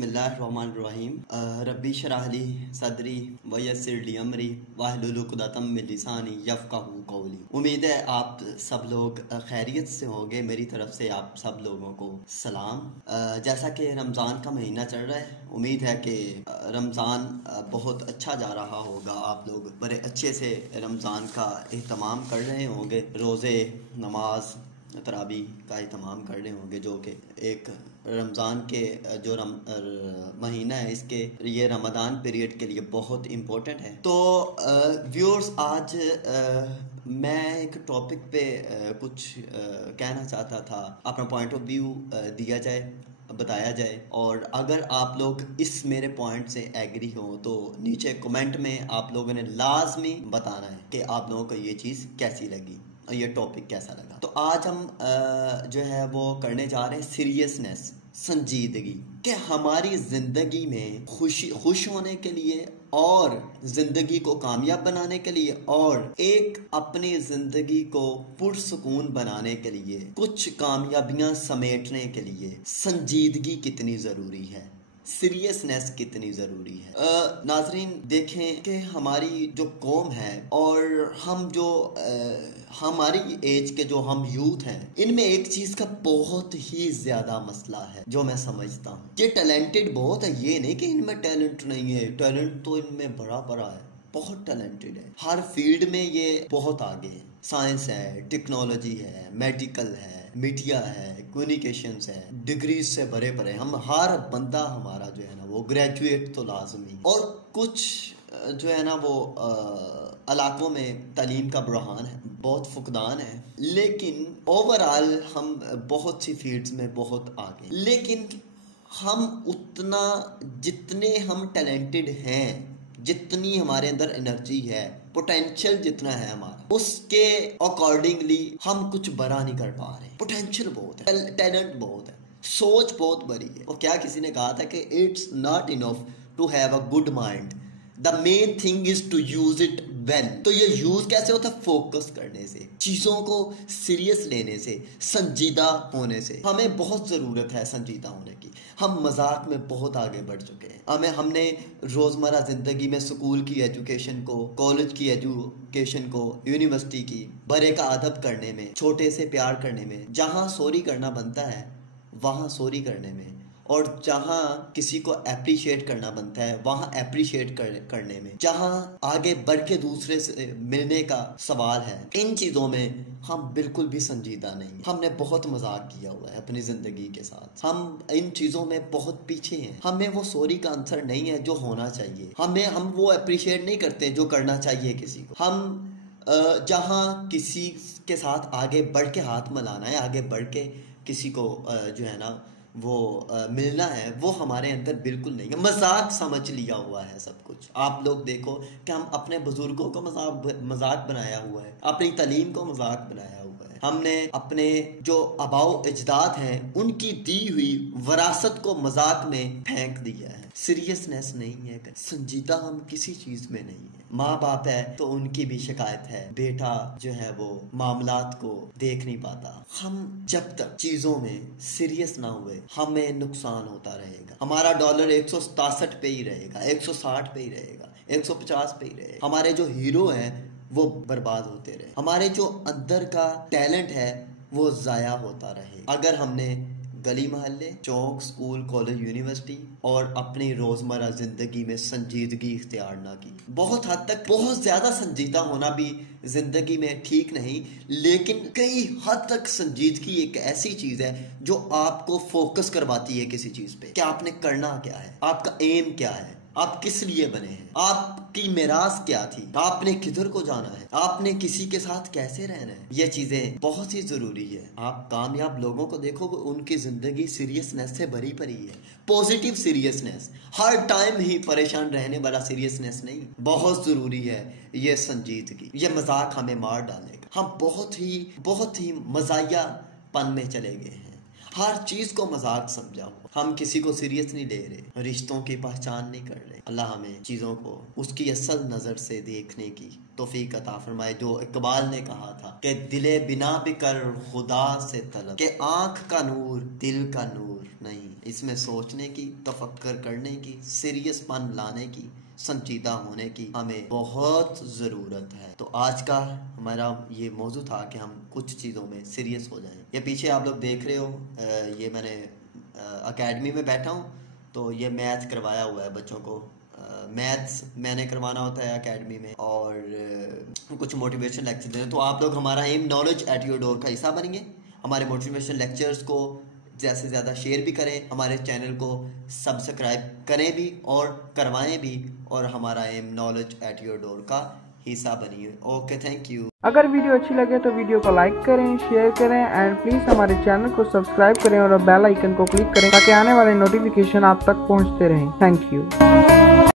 बिस्मिल्लाहिर्रहमानिर्रहीम। रब्बी शरह ली सदरी वयस्सिर ली अमरी वाहलुल उक़दतम मिन लिसानी यफ़क़हू क़ौली। उम्मीद है आप सब लोग खैरियत से होंगे। मेरी तरफ से आप सब लोगों को सलाम। जैसा कि रमज़ान का महीना चल रहा है, उम्मीद है कि रमज़ान बहुत अच्छा जा रहा होगा। आप लोग बड़े अच्छे से रमज़ान का एहतमाम कर रहे होंगे, रोज़े नमाज तरावी का एहतमाम कर रहे होंगे, जो कि एक रमज़ान के जो महीना है, इसके ये रमज़ान पीरियड के लिए बहुत इम्पोर्टेंट है। तो व्यूअर्स, आज मैं एक टॉपिक पे कुछ कहना चाहता था, अपना पॉइंट ऑफ व्यू दिया जाए, बताया जाए। और अगर आप लोग इस मेरे पॉइंट से एग्री हो तो नीचे कमेंट में आप लोगों ने लाजमी बताना है कि आप लोगों को ये चीज़ कैसी लगी, ये टॉपिक कैसा लगा। तो आज हम जो है वो करने जा रहे हैं सीरियसनेस, संजीदगी, कि हमारी ज़िंदगी में खुश होने के लिए और ज़िंदगी को कामयाब बनाने के लिए और एक अपनी ज़िंदगी को पुरसुकून बनाने के लिए, कुछ कामयाबियां समेटने के लिए संजीदगी कितनी ज़रूरी है, सीरियसनेस कितनी ज़रूरी है। नाजरीन, देखें कि हमारी जो कौम है और हम जो हमारी एज के जो हम यूथ हैं, इनमें एक चीज़ का बहुत ही ज़्यादा मसला है जो मैं समझता हूँ। ये टैलेंटेड बहुत है, ये नहीं कि इनमें टैलेंट नहीं है, टैलेंट तो इनमें बड़ा बड़ा है, बहुत टैलेंटेड है। हर फील्ड में ये बहुत आगे है। साइंस है, टेक्नोलॉजी है, मेडिकल है, मीडिया है, कम्युनिकेशंस है, डिग्रीज से भरे पड़े। हम हर बंदा हमारा जो है ना वो ग्रेजुएट तो लाजमी, और कुछ जो है ना वो इलाकों में तालीम का बुरहान है, बहुत फुकदान है, लेकिन ओवरऑल हम बहुत सी फील्ड्स में बहुत आगे। लेकिन हम उतना, जितने हम टैलेंटेड हैं, जितनी हमारे अंदर एनर्जी है, पोटेंशियल जितना है हमारा, उसके अकॉर्डिंगली हम कुछ बड़ा नहीं कर पा रहे। पोटेंशियल बहुत है, टैलेंट बहुत है, सोच बहुत बड़ी है। और क्या किसी ने कहा था कि it's not enough to have a good mind, the main thing is to use it well. तो ये यूज कैसे होता है? फोकस करने से, चीजों को सीरियस लेने से, संजीदा होने से। हमें बहुत जरूरत है संजीदा होने की। हम मजाक में बहुत आगे बढ़ चुके हैं। हमने रोजमर्रा जिंदगी में स्कूल की एजुकेशन को, कॉलेज की एजुकेशन को, यूनिवर्सिटी की, बड़े का अदब करने में, छोटे से प्यार करने में, जहां सॉरी करना बनता है वहां सॉरी करने में, और जहां किसी को अप्रिशिएट करना बनता है वहां अप्रिशिएट करने में, जहां आगे बढ़ के दूसरे से मिलने का सवाल है, इन चीजों में हम बिल्कुल भी संजीदा नहीं। हमने बहुत मजाक किया हुआ है अपनी जिंदगी के साथ। हम इन चीजों में बहुत पीछे हैं। हमें वो सॉरी का आंसर नहीं है जो होना चाहिए। हम वो अप्रिशिएट नहीं करते जो करना चाहिए किसी को। हम जहां किसी के साथ आगे बढ़ के हाथ मिलाना है, आगे बढ़ के किसी को जो है ना वो मिलना है, वो हमारे अंदर बिल्कुल नहीं है। मजाक समझ लिया हुआ है सब कुछ। आप लोग देखो कि हम अपने बुजुर्गों को मजाक बनाया हुआ है, अपनी तालीम को मजाक बनाया हुआ है। हमने अपने जो आबाओ अजदाद हैं उनकी दी हुई विरासत को मजाक में फेंक दिया है। सीरियसनेस नहीं है, संजीदा हम किसी चीज में नहीं है। माँ बाप है तो उनकी भी शिकायत है, बेटा जो है वो मामलात को देख नहीं पाता। हम जब तक चीजों में सीरियस ना हुए, हमें नुकसान होता रहेगा। हमारा डॉलर 167 पे ही रहेगा, 160 पे ही रहेगा, 150 पे ही रहेगा। हमारे जो हीरो हैं वो बर्बाद होते रहे, हमारे जो अंदर का टैलेंट है वो जाया होता रहे। अगर हमने गली मोहल्ले, चौक, स्कूल, कॉलेज, यूनिवर्सिटी और अपनी रोजमर्रा जिंदगी में संजीदगी इख्तियार ना की। बहुत हद तक बहुत ज्यादा संजीदा होना भी जिंदगी में ठीक नहीं, लेकिन कई हद तक संजीदगी एक ऐसी चीज है जो आपको फोकस करवाती है किसी चीज पे, कि आपने करना क्या है, आपका एम क्या है, आप किस लिए बने हैं, आपकी मिरास क्या थी, आपने किधर को जाना है, आपने किसी के साथ कैसे रहना है। ये चीजें बहुत ही जरूरी है। आप कामयाब लोगों को देखोगे, उनकी जिंदगी सीरियसनेस से भरी पड़ी है। पॉजिटिव सीरियसनेस, हर टाइम ही परेशान रहने वाला सीरियसनेस नहीं। बहुत जरूरी है ये संजीदगी। ये मजाक हमें मार डालेगा। हम बहुत ही मजायापन में चले गए हैं। हर चीज को मजाक समझा हुआ, हम किसी को सीरियस नहीं ले रहे, रिश्तों की पहचान नहीं कर रहे। अल्लाह हमें चीजों को उसकी असल नजर से देखने की तौफीक अता फरमाए। जो इकबाल ने कहा था कि दिले बिना भी कर खुदा से तलब, के आंख का नूर दिल का नूर नहीं। इसमें सोचने की, तफक्कर करने की, सीरियसपन लाने की, संजीदा होने की हमें बहुत ज़रूरत है। तो आज का हमारा ये मौजू था कि हम कुछ चीज़ों में सीरियस हो जाएं। ये पीछे आप लोग देख रहे हो, ये मैंने एकेडमी में बैठा हूँ, तो ये मैथ करवाया हुआ है बच्चों को। मैथ्स मैंने करवाना होता है एकेडमी में, और कुछ मोटिवेशन लेक्चर देने। तो आप लोग हमारा M knowledge at your door का हिस्सा बनेंगे। हमारे मोटिवेशन लेक्चर्स को ज़्यादा से ज़्यादा शेयर भी करें, हमारे चैनल को सब्सक्राइब करें भी और करवाएं भी, और हमारा M knowledge at your door का हिस्सा बनिए। Okay, thank you. अगर वीडियो अच्छी लगे तो वीडियो को लाइक करें, शेयर करें एंड प्लीज़ हमारे चैनल को सब्सक्राइब करें और बेल आइकन को क्लिक करें ताकि आने वाले नोटिफिकेशन आप तक पहुंचते रहें। Thank you.